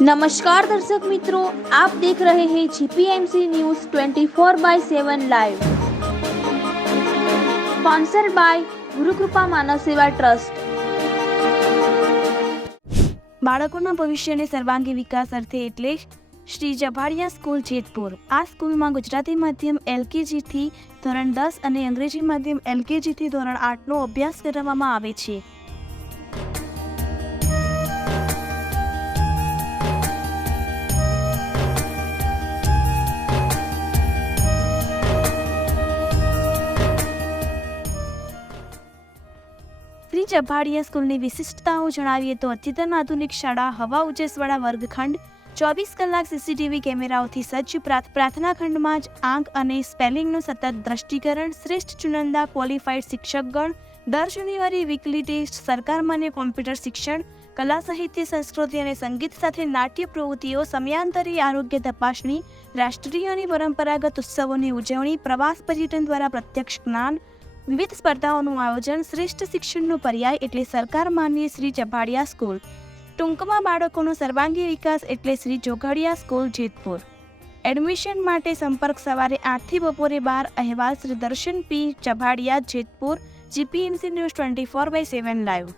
नमस्कार दर्शक मित्रों, आप देख रहे हैं जीपीएमसी news 24/7 live, sponsored by Gurukripa मानव सेवा ट्रस्ट। બાળકોના ભવિષ્યને સર્વાંગી વિકાસ અર્થે એટલે શ્રી જભાડિયા સ્કૂલ જેતપુર। આ સ્કૂલમાં ગુજરાતી માધ્યમ LKGથી ધોરણ 10 અને અંગ્રેજી માધ્યમ LKGથી ધોરણ 8નો અભ્યાસ કરવામાં આવે છે। શ્રી જભાડિયા સ્કૂલની વિશિષ્ટતાઓ જણાવીએ તો અદ્યતન આધુનિક શાળા, હવા ઉજાસવાળા વર્ગખંડ, 24 કલાક CCTV કેમેરાઓથી સજ્જ, પ્રાર્થના ખંડમાં જ આંક અને સ્પેલિંગનું સતત દ્રષ્ટિકરણ, શ્રેષ્ઠ ચુનંદા ક્વોલિફાઈડ શિક્ષકગણ, દર શનિવારે વીકલી ટેસ્ટ, સરકાર માન્ય કોમ્પ્યુટર શિક્ષણ, કલા સાહિત્ય સંસ્કૃતિ અને સંગીત સાથે નાટ્ય પ્રવૃત્તિઓ, સમયાંતરે આરોગ્ય તપાસણી, રાષ્ટ્રીય અને પરંપરાગત ઉત્સવોની ઉજવણી, પ્રવાસ પર્યટન દ્વારા પ્રત્યક્ષ જ્ઞાન, વિવિધ સ્પર્ધાઓનું આયોજન, શ્રેષ્ઠ શિક્ષણનો પર્યાય એટલે સરકાર માન્ય શ્રી જભાડિયા સ્કૂલ। ટૂંકમાં બાળકોનો સર્વાંગી વિકાસ એટલે શ્રી જોઘડિયા સ્કૂલ જેતપુર। એડમિશન માટે સંપર્ક સવારે 8 થી બપોરે 12। અહેવાલ Shri Darshan P Jabhadiya Jetpur, GPMC news 24/7 live.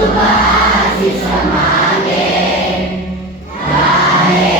શુભ આશીષ માંગે ગાહે